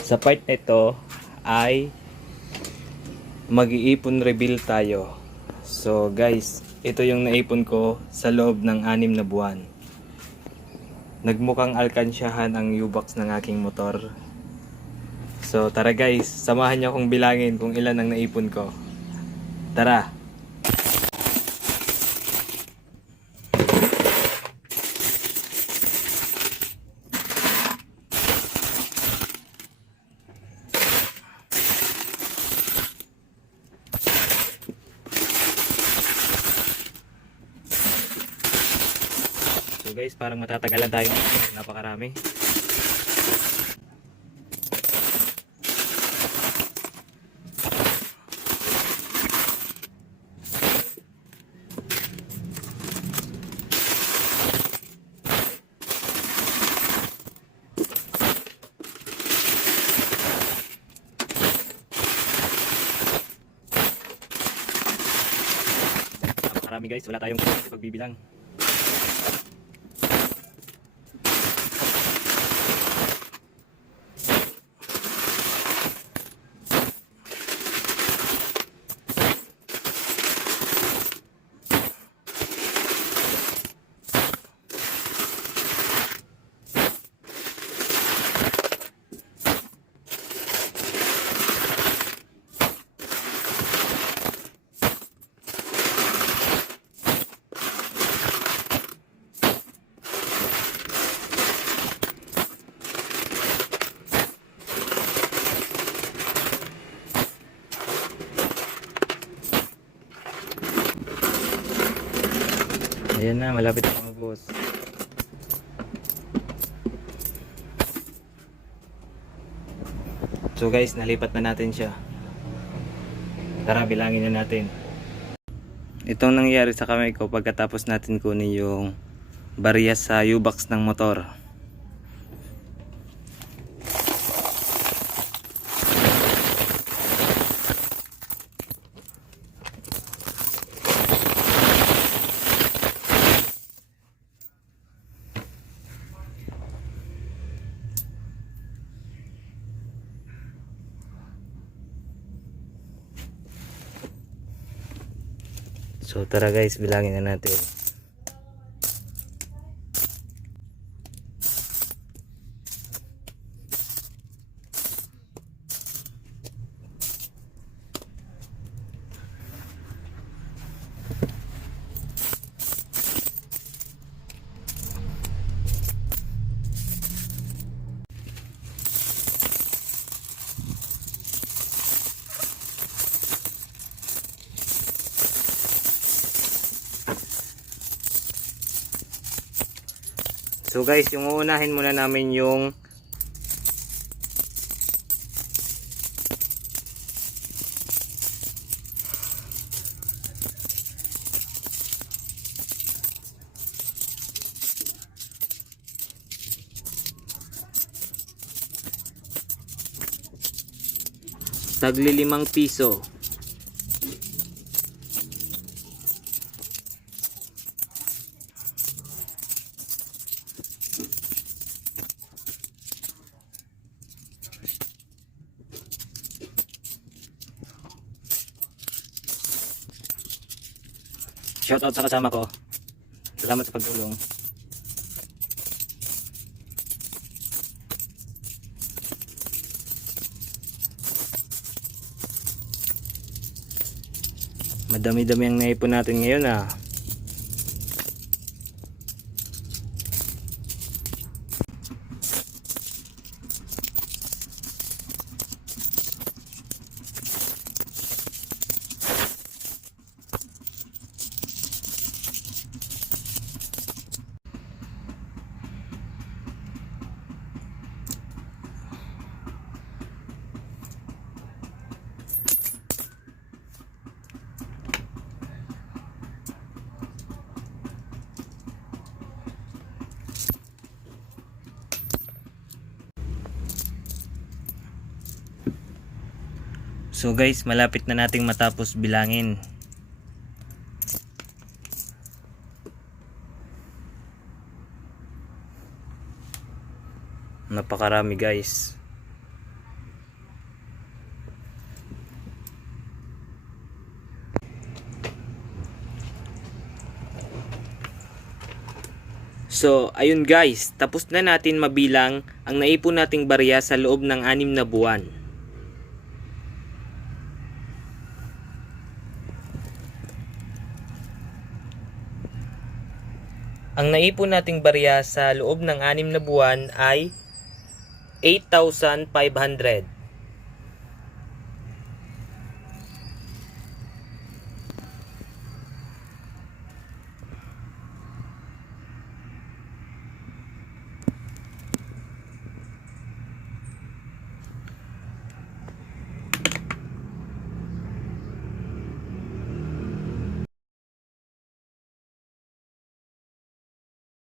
Sa part nito ay mag-iipon reveal tayo. So guys, ito yung naipon ko sa loob ng 6 na buwan. Nagmukhang alkansyahan ang U-box ng aking motor. So tara guys, samahan niyo akong bilangin kung ilan ang naipon ko. Tara! So guys, parang matatagalan tayo. Napakarami. Napakarami guys, wala tayong pagbibilang. Ayan na, malapit na mga boss. So guys, nalipat na natin siya. Tara, bilangin na natin. Itong nangyari sa kamay ko pagkatapos natin kunin yung barya sa U-box ng motor. So tara guys, bilangin na natin. So guys, yung uunahin muna namin yung tagli 5 piso. Shoutout sa kasama ko. Salamat sa pagtulong. Madami-dami ang naipon natin ngayon ah. So guys, malapit na nating matapos bilangin. Napakarami guys. So, ayun guys, tapos na natin mabilang ang naipon nating barya sa loob ng 6 na buwan. Ang naipon nating barya sa loob ng 6 na buwan ay 8,500.